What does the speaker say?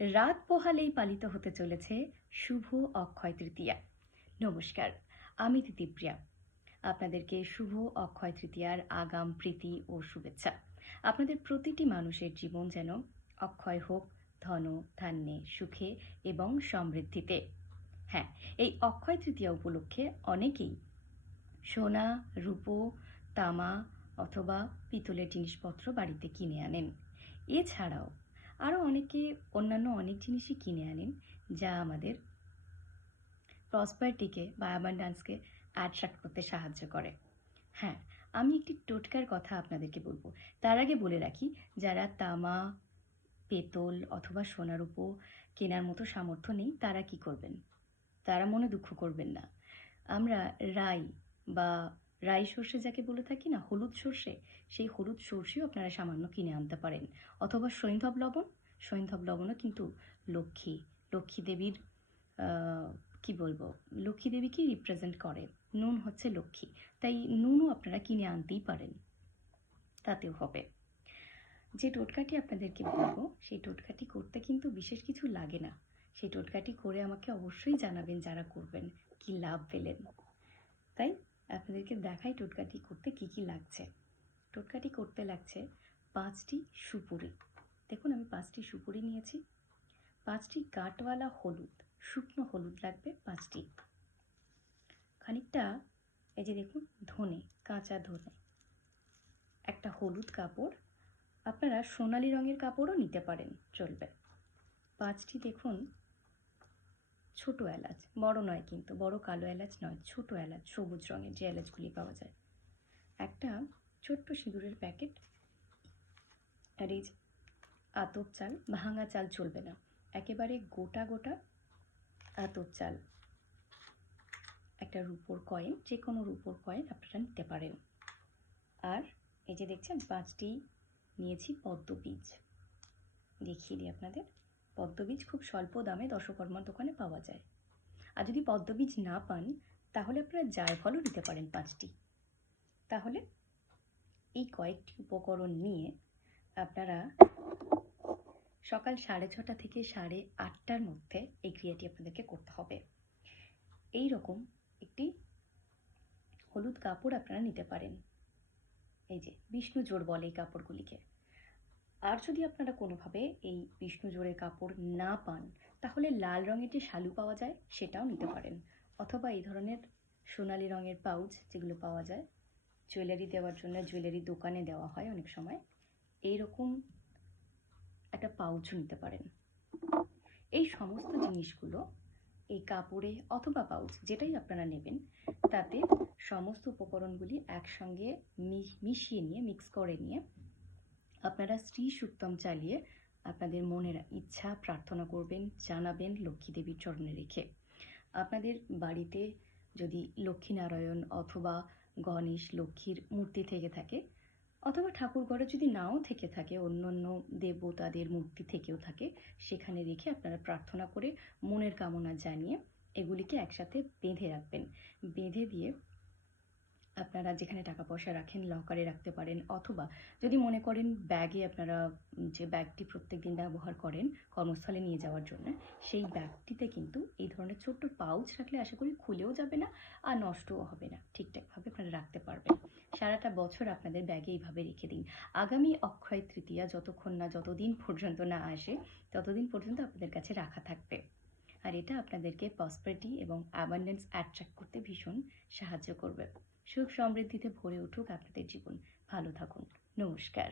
রাত পোহালেই পালিত হতে চলেছে শুভ অক্ষয় তৃতীয়া। নমস্কার, আমি তিতিপ্রিয়া। আপনাদেরকে শুভ অক্ষয় তৃতীয়ার আগাম প্রীতি ও শুভেচ্ছা। আপনাদের প্রতিটি মানুষের জীবন যেন অক্ষয় হোক, ধন, ধান্যে, সুখে এবং সমৃদ্ধিতে। হ্যাঁ এই অক্ষয় তৃতীয়া উপলক্ষে অনেকেই সোনা, রূপো, তামা অথবা পিতলের জিনিসপত্র বাড়িতে কিনে আনেন। এছাড়াও আরও অনেকে অন্যান্য অনেক জিনিসই কিনে আনেন যা আমাদের প্রসপারিটিকে বা অ্যাবান্ডান্সকে অ্যাট্রাক্ট করতে সাহায্য করে। হ্যাঁ আমি একটি টোটকার কথা আপনাদেরকে বলব। তার আগে বলে রাখি, যারা তামা, পেতল অথবা সোনার উপো কেনার মতো সামর্থ্য নেই, তারা কি করবেন? তারা মনে দুঃখ করবেন না। আমরা রাই বা রাই সর্ষে যাকে বলে থাকি না, হলুদ সর্ষে, সেই হলুদ সর্ষেও আপনারা সামান্য কিনে আনতে পারেন। অথবা সৈন্ধব লবণ সৈন্ধব লবণও কিন্তু লক্ষ্মী লক্ষ্মী দেবীর কি বলব, লক্ষ্মী দেবীকেই রিপ্রেজেন্ট করে। নুন হচ্ছে লক্ষ্মী, তাই নুনও আপনারা কিনে আনতেই পারেন। তাতেও হবে। যে টোটকাটি আপনাদেরকে বলব, সেই টোটকাটি করতে কিন্তু বিশেষ কিছু লাগে না। সেই টোটকাটি করে আমাকে অবশ্যই জানাবেন যারা করবেন, কি লাভ পেলেন। তাই আপনাদেরকে দেখাই টোটকাটি করতে কি কি লাগছে। টোটকাটি করতে লাগছে পাঁচটি সুপুরি। দেখুন, আমি পাঁচটি সুপুরি নিয়েছি। পাঁচটি কাঠওয়ালা হলুদ, শুকনো হলুদ লাগবে পাঁচটি। খানিকটা, এই যে দেখুন, ধনে, কাঁচা ধনে। একটা হলুদ কাপড়, আপনারা সোনালি রঙের কাপড়ও নিতে পারেন, চলবে। পাঁচটি দেখুন ছোট এলাচ, বড় নয় কিন্তু, বড় কালো এলাচ নয়, ছোট এলাচ, সবুজ রঙের যে এলাচগুলি পাওয়া যায়। একটা ছোট্ট সিঁদুরের প্যাকেট, আর এই আতপ চাল, ভাঙা চাল চলবে না। একেবারে গোটা গোটা আতপ চাল। একটা রুপোর কয়েন যে কোনো রুপোর কয়েন আপনারা নিতে পারেন। আর এই যে দেখছেন, পাঁচটি নিয়েছি পদ্ম বীজ। দেখিয়ে দিই আপনাদের। পদ্ম বীজ খুব স্বল্প দামে দশকর্মার দোকানে পাওয়া যায়। আর যদি পদ্মবীজ না পান, তাহলে আপনারা জায়ফলও নিতে পারেন পাঁচটি। তাহলে এই কয়েকটি উপকরণ নিয়ে আপনারা সকাল সাড়ে ছটা থেকে সাড়ে আটটার মধ্যে এই ক্রিয়াটি আপনাদেরকে করতে হবে। এই রকম একটি হলুদ কাপড় আপনারা নিতে পারেন। এই যে, বিষ্ণু জোড় বলে এই কাপড়গুলিকে। আর যদি আপনারা কোনোভাবে এই বিষ্ণু জোড়ের কাপড় না পান, তাহলে লাল রঙের যে শালু পাওয়া যায়, সেটাও নিতে পারেন। অথবা এই ধরনের সোনালি রঙের পাউচ যেগুলো পাওয়া যায়, জুয়েলারি দেওয়ার জন্য জুয়েলারি দোকানে দেওয়া হয় অনেক সময় এই রকম একটা পাউচও নিতে পারেন। এই সমস্ত জিনিসগুলো এই কাপড়ে অথবা পাউচ যেটাই আপনারা নেবেন, তাতে সমস্ত উপকরণগুলি একসঙ্গে মিশিয়ে নিয়ে, মিক্স করে নিয়ে আপনারা শ্রী সুক্তম চালিয়ে আপনাদের মনের ইচ্ছা প্রার্থনা করবেন, জানাবেন লক্ষ্মী দেবীর চরণে রেখে। আপনাদের বাড়িতে যদি লক্ষ্মীনারায়ণ অথবা গণেশ লক্ষ্মীর মূর্তি থেকে থাকে অথবা ঠাকুর ঘরে যদি নাও থেকে থাকে অন্য অন্য দেবতাদের মূর্তি থেকেও থাকে, সেখানে রেখে আপনারা প্রার্থনা করে মনের কামনা জানিয়ে এগুলিকে একসাথে বেঁধে রাখবেন। বেঁধে দিয়ে আপনারা যেখানে টাকা পয়সা রাখেন, লকারে রাখতে পারেন অথবা যদি মনে করেন ব্যাগে আপনারা যে ব্যাগটি প্রত্যেক দিন ব্যবহার করেন কর্মস্থলে নিয়ে যাওয়ার জন্য, সেই ব্যাগটিতে কিন্তু এই ধরনের ছোট্ট পাউচ রাখলে আশা করি খুলেও যাবে না আর নষ্টও হবে না। ঠিকঠাকভাবে আপনারা রাখতে পারবেন। সারাটা বছর আপনাদের ব্যাগে এইভাবে রেখে দিন। আগামী অক্ষয় তৃতীয়া যতক্ষণ না, যতদিন পর্যন্ত না আসে, ততদিন পর্যন্ত আপনাদের কাছে রাখা থাকবে। আর এটা আপনাদেরকে প্রসপারিটি এবং অ্যাবান্ডেন্স অ্যাট্রাক্ট করতে ভীষণ সাহায্য করবে। সুখ সমৃদ্ধিতে ভরে উঠুক আপনাদের জীবন। ভালো থাকুন। নমস্কার।